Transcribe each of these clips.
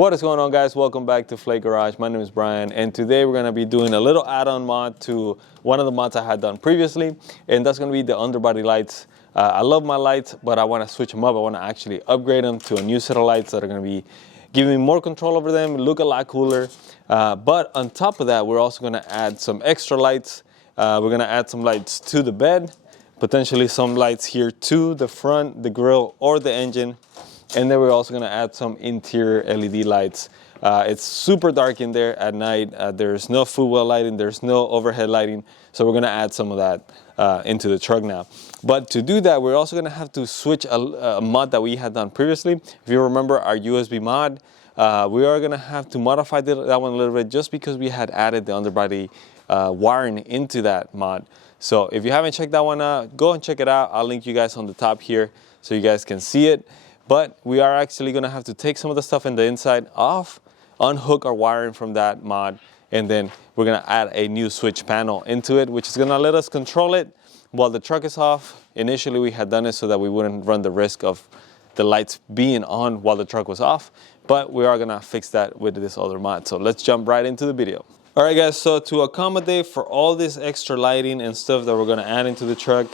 What is going on, guys? Welcome back to Flake Garage. My name is Brian, and today we're going to be doing a little add-on mod to one of the mods I had done previously, and that's going to be the underbody lights. I love my lights, but I want to switch them up. I want to actually upgrade them to a new set of lights that are going to be giving me more control over them, look a lot cooler. But on top of that, we're also going to add some extra lights. We're going to add some lights to the bed, potentially some lights here to the front, the grille, or the engine. And then we're also going to add some interior LED lights. It's super dark in there at night. There's no footwell lighting. There's no overhead lighting. So we're going to add some of that into the truck now. But to do that, we're also going to have to switch a mod that we had done previously. If you remember our USB mod, we are going to have to modify that one a little bit just because we had added the underbody wiring into that mod. So if you haven't checked that one out, go and check it out. I'll link you guys on the top here so you guys can see it. But we are actually going to have to take some of the stuff in the inside off, unhook our wiring from that mod, and then we're going to add a new switch panel into it, which is going to let us control it while the truck is off. Initially, we had done it so that we wouldn't run the risk of the lights being on while the truck was off, but we are going to fix that with this other mod. So let's jump right into the video. All right, guys, so to accommodate for all this extra lighting and stuff that we're going to add into the truck,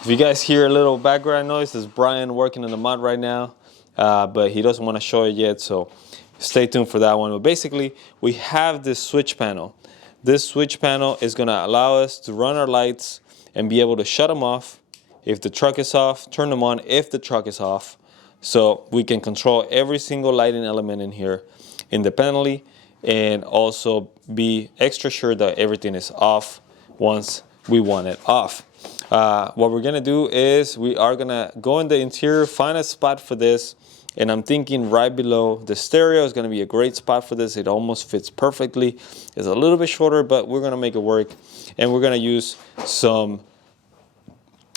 if you guys hear a little background noise, it's Brian working on the mod right now, but he doesn't want to show it yet, so stay tuned for that one. But basically, we have this switch panel. This switch panel is going to allow us to run our lights and be able to shut them off if the truck is off, turn them on if the truck is off. So we can control every single lighting element in here independently and also be extra sure that everything is off once we want it off. What we're gonna do is we are gonna go in the interior, find a spot for this, and I'm thinking right below the stereo is gonna be a great spot for this. It almost fits perfectly. It's a little bit shorter, but we're gonna make it work, and we're gonna use some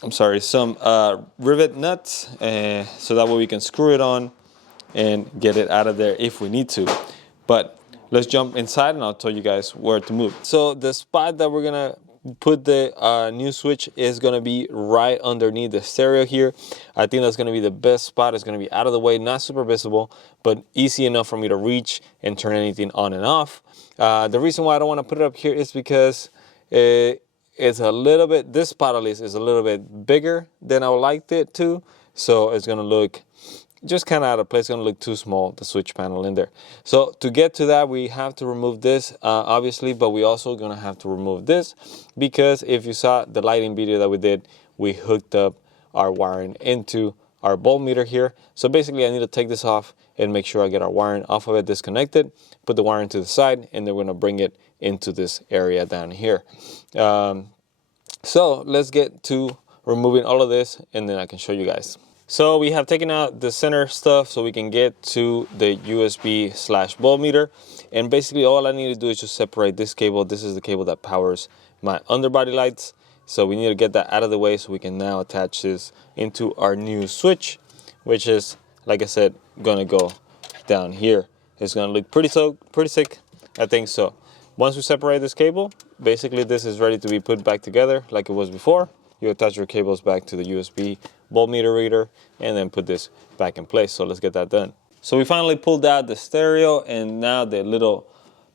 rivet nuts, so that way we can screw it on and get it out of there if we need to. But let's jump inside and I'll tell you guys where to move. So the spot that we're gonna put the new switch is going to be right underneath the stereo here. I think that's going to be the best spot. It's going to be out of the way, not super visible, but easy enough for me to reach and turn anything on and off. The reason why I don't want to put it up here is because it's a little bit, this spot at least is a little bit bigger than I would like it to. So it's going to look just kind of out of place. It's going to look too small, the switch panel in there. So to get to that, we have to remove this, obviously, but we also going to have to remove this because if you saw the lighting video that we did, we hooked up our wiring into our voltmeter here. So basically, I need to take this off and make sure I get our wiring off of it, disconnected, put the wiring to the side, and then we're going to bring it into this area down here. So let's get to removing all of this, and then I can show you guys. So we have taken out the center stuff so we can get to the USB/voltmeter. And basically all I need to do is just separate this cable. This is the cable that powers my underbody lights. So we need to get that out of the way so we can now attach this into our new switch, which is, like I said, gonna go down here. It's gonna look pretty sick, I think so. Once we separate this cable, basically this is ready to be put back together like it was before. You attach your cables back to the USB voltmeter reader and then put this back in place. So let's get that done. So we finally pulled out the stereo, and now the little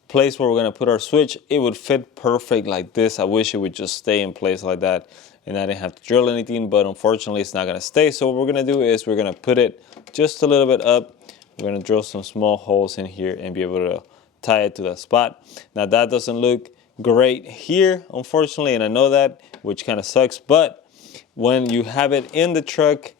place where we're going to put our switch, it would fit perfect like this. I wish it would just stay in place like that and I didn't have to drill anything, but unfortunately it's not going to stay. So what we're going to do is we're going to put it just a little bit up. We're going to drill some small holes in here and be able to tie it to that spot. Now that doesn't look great here, unfortunately, and I know that, which kind of sucks, but when you have it in the truck,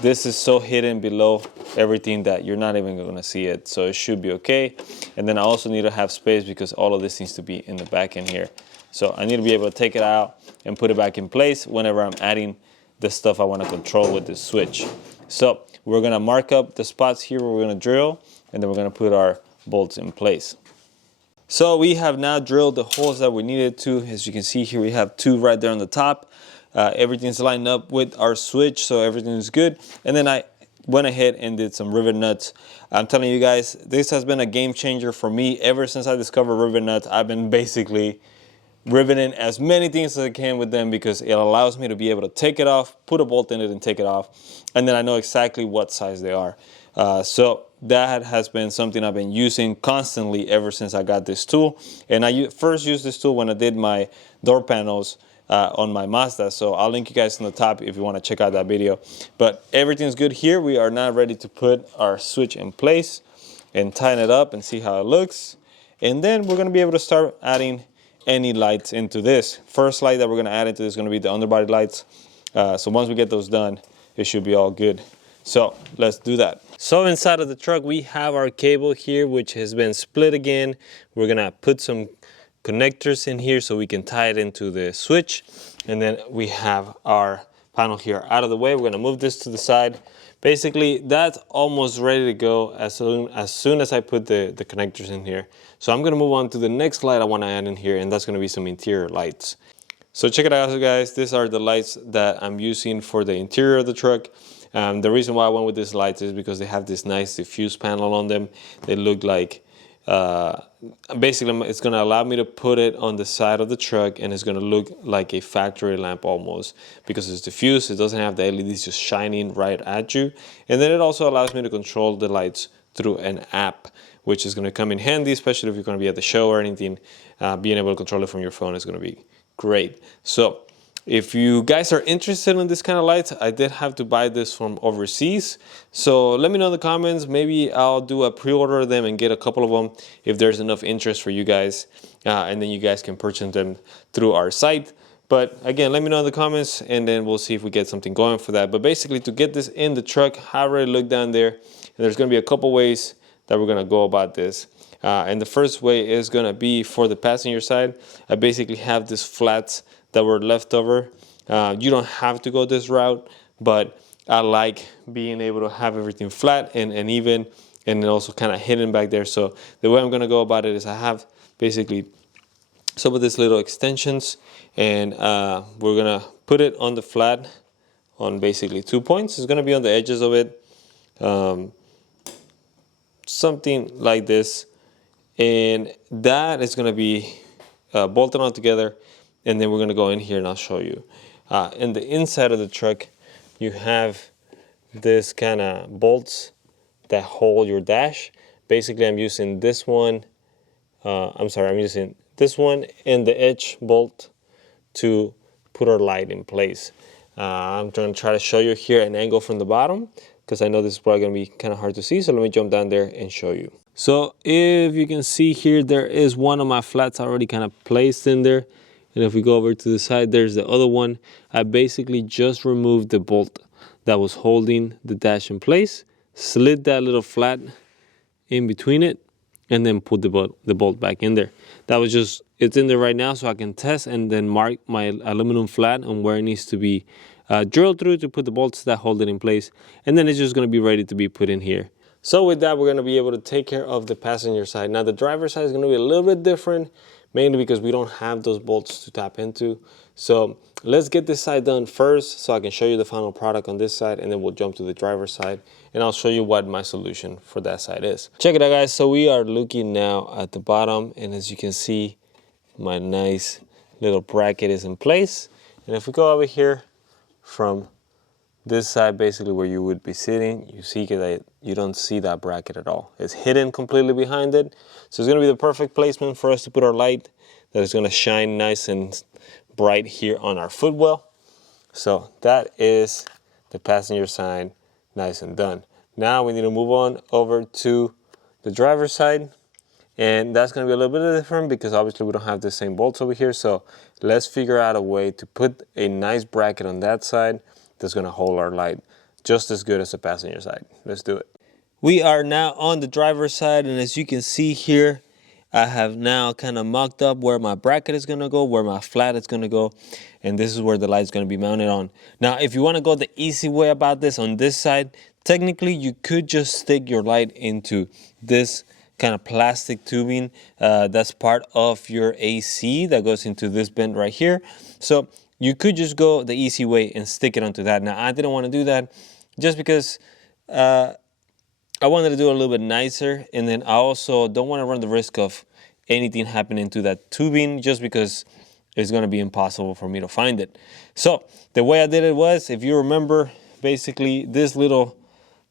this is so hidden below everything that you're not even going to see it, so it should be okay. And then I also need to have space because all of this needs to be in the back end here, so I need to be able to take it out and put it back in place whenever I'm adding the stuff I want to control with this switch. So we're going to mark up the spots here where we're going to drill, and then we're going to put our bolts in place. So we have now drilled the holes that we needed to. As you can see here, we have two right there on the top. Everything's lined up with our switch, so everything is good. And then I went ahead and did some rivet nuts. I'm telling you guys, this has been a game changer for me. Ever since I discovered rivet nuts, I've been basically riveting as many things as I can with them because it allows me to be able to take it off, put a bolt in it and take it off. And then I know exactly what size they are. So that has been something I've been using constantly ever since I got this tool. And I first used this tool when I did my door panels on my Mazda. So I'll link you guys in the top if you want to check out that video. But everything's good here. We are now ready to put our switch in place and tighten it up and see how it looks. And then we're going to be able to start adding any lights into this. First light that we're going to add into this is going to be the underbody lights. So once we get those done, it should be all good. So let's do that. So inside of the truck, we have our cable here, which has been split again. We're going to put some connectors in here so we can tie it into the switch. And then we have our panel here out of the way. We're going to move this to the side. Basically, that's almost ready to go as soon as I put the connectors in here. So I'm going to move on to the next light I want to add in here, and that's going to be some interior lights. So check it out, guys. These are the lights that I'm using for the interior of the truck. The reason why I went with these lights is because they have this nice diffuse panel on them. They look like, basically it's going to allow me to put it on the side of the truck, and it's going to look like a factory lamp almost, because it's diffused. It doesn't have the LEDs just shining right at you. And then it also allows me to control the lights through an app, which is going to come in handy, especially if you're going to be at the show or anything. Being able to control it from your phone is going to be great. So if you guys are interested in this kind of lights, I did have to buy this from overseas. So let me know in the comments. Maybe I'll do a pre-order of them and get a couple of them if there's enough interest for you guys. And then you guys can purchase them through our site. But again, let me know in the comments, and then we'll see if we get something going for that. But basically, to get this in the truck, I already looked down there, and there's going to be a couple ways that we're going to go about this. And the first way is going to be for the passenger side. I basically have these flats that were left over. You don't have to go this route, but I like being able to have everything flat and even, and also kind of hidden back there. So the way I'm going to go about it is I have basically some of these little extensions, and we're going to put it on the flat on basically 2 points. It's going to be on the edges of it, something like this. And that is going to be bolted on together, and then we're going to go in here and I'll show you. In the inside of the truck, you have this kind of bolts that hold your dash. Basically, I'm using this one. I'm using this one and the edge bolt to put our light in place. I'm going to try to show you here an angle from the bottom, because I know this is probably going to be kind of hard to see. So let me jump down there and show you. So if you can see here, there is one of my flats already kind of placed in there. And if we go over to the side, there's the other one. I basically just removed the bolt that was holding the dash in place, slid that little flat in between it, and then put the bolt back in there. That was just, it's in there right now so I can test and then mark my aluminum flat on where it needs to be drilled through to put the bolts that hold it in place. And then it's just going to be ready to be put in here. So with that, we're going to be able to take care of the passenger side. Now the driver's side is going to be a little bit different, mainly because we don't have those bolts to tap into. So let's get this side done first so I can show you the final product on this side, and then we'll jump to the driver's side and I'll show you what my solution for that side is. Check it out, guys. So we are looking now at the bottom, and as you can see, my nice little bracket is in place. And if we go over here from this side, basically where you would be sitting, you see that you don't see that bracket at all. It's hidden completely behind it. So it's going to be the perfect placement for us to put our light that is going to shine nice and bright here on our footwell. So that is the passenger side, nice and done. Now we need to move on over to the driver's side, and that's going to be a little bit different because obviously we don't have the same bolts over here. So let's figure out a way to put a nice bracket on that side that's going to hold our light just as good as the passenger side. Let's do it. We are now on the driver's side, and as you can see here, I have now kind of mocked up where my bracket is going to go, where my flat is going to go, and this is where the light's going to be mounted on. Now, if you want to go the easy way about this on this side, technically you could just stick your light into this kind of plastic tubing that's part of your AC that goes into this bend right here. So you could just go the easy way and stick it onto that. Now, I didn't want to do that just because I wanted to do it a little bit nicer, and then I also don't want to run the risk of anything happening to that tubing just because it's going to be impossible for me to find it. So the way I did it was, if you remember, basically these little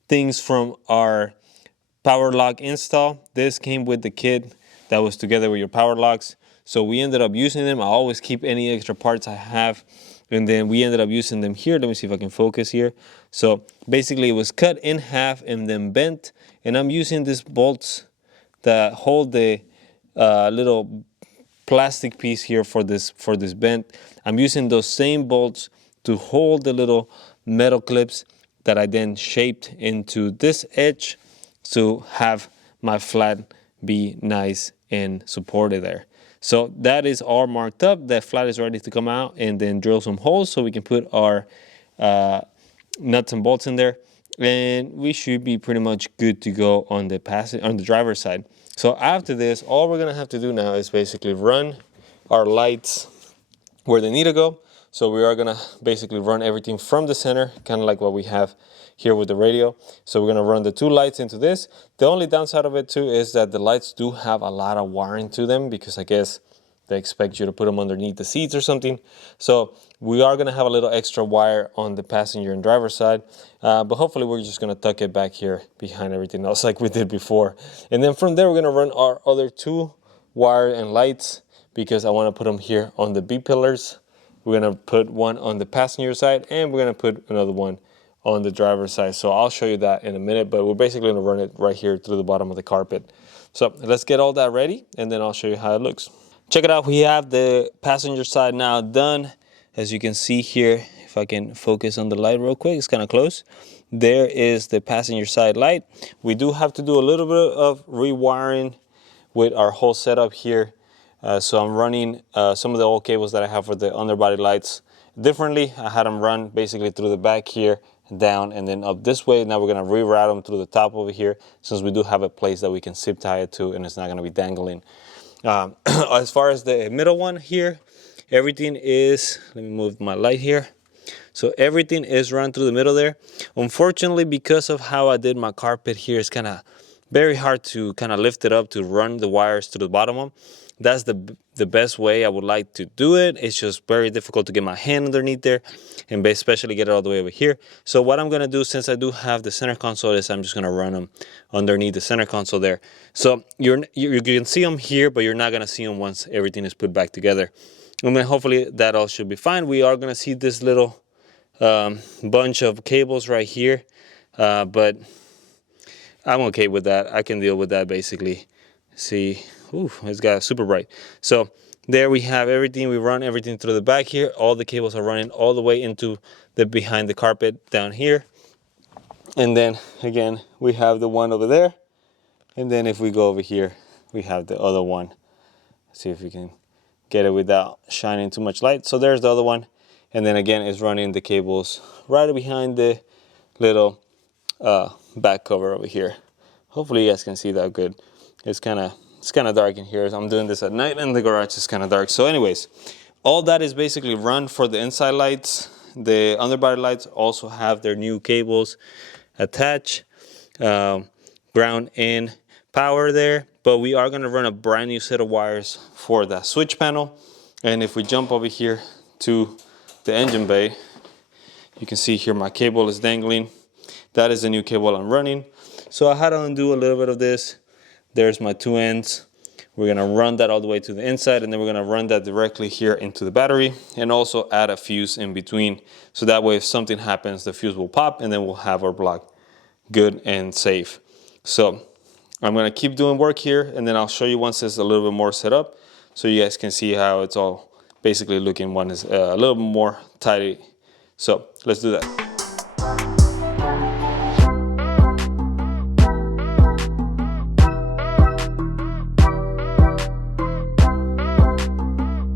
things from our power lock install. This came with the kit that was together with your power locks. So we ended up using them. I always keep any extra parts I have. And then we ended up using them here. Let me see if I can focus here. So basically it was cut in half and then bent. And I'm using these bolts that hold the little plastic piece here for this bent. I'm using those same bolts to hold the little metal clips that I then shaped into this edge to have my flat be nice and supported there. So that is all marked up. That flat is ready to come out, and then drill some holes so we can put our nuts and bolts in there, and we should be pretty much good to go on the driver's side. So after this, all we're gonna have to do now is basically run our lights where they need to go. So we are gonna basically run everything from the center, kind of like what we have here with the radio. So we're gonna run the 2 lights into this. The only downside of it too is that the lights do have a lot of wiring to them, because I guess they expect you to put them underneath the seats or something. So we are gonna have a little extra wire on the passenger and driver side, but hopefully we're just gonna tuck it back here behind everything else like we did before. And then from there, we're gonna run our other 2 wire and lights, because I wanna put them here on the B pillars. We're gonna put one on the passenger side, and we're gonna put another one on the driver's side. So I'll show you that in a minute, but we're basically gonna run it right here through the bottom of the carpet. So let's get all that ready, and then I'll show you how it looks. Check it out, we have the passenger side now done. As you can see here, if I can focus on the light real quick, it's kind of close. There is the passenger side light. We do have to do a little bit of rewiring with our whole setup here. So I'm running some of the old cables that I have for the underbody lights differently. I had them run basically through the back here, down, and then up this way. Now we're gonna reroute them through the top over here, since we do have a place that we can zip tie it to, and it's not gonna be dangling. As far as the middle one here, everything is, let me move my light here. So everything is run through the middle there. Unfortunately, because of how I did my carpet here, it's kind of very hard to kind of lift it up to run the wires to the bottom of them. That's the best way I would like to do it. It's just very difficult to get my hand underneath there, and especially get it all the way over here. So what I'm gonna do, since I do have the center console, is I'm just gonna run them underneath the center console there. So you can see them here, but you're not gonna see them once everything is put back together. And then hopefully that all should be fine. We are gonna see this little bunch of cables right here, but I'm okay with that. I can deal with that basically. See, ooh, it's got super bright. So there we have everything. We run everything through the back here. All the cables are running all the way into the behind the carpet down here. And then again, we have the one over there. And then if we go over here, we have the other one. Let's see if we can get it without shining too much light. So there's the other one. And then again, it's running the cables right behind the little back cover over here. Hopefully you guys can see that good. It's kind of dark in here. I'm doing this at night, and the garage is kind of dark. So anyways, all that is basically run for the inside lights. The underbody lights also have their new cables attached, ground and power there. But we are going to run a brand new set of wires for that switch panel. And if we jump over here to the engine bay, you can see here my cable is dangling. That is the new cable I'm running. So I had to undo a little bit of this. There's my 2 ends. We're gonna run that all the way to the inside, and then we're gonna run that directly here into the battery, and also add a fuse in between. So that way if something happens, the fuse will pop, and then we'll have our block good and safe. So I'm gonna keep doing work here, and then I'll show you once it's a little bit more set up, so you guys can see how it's all basically looking when it's a little bit more tidy. So let's do that.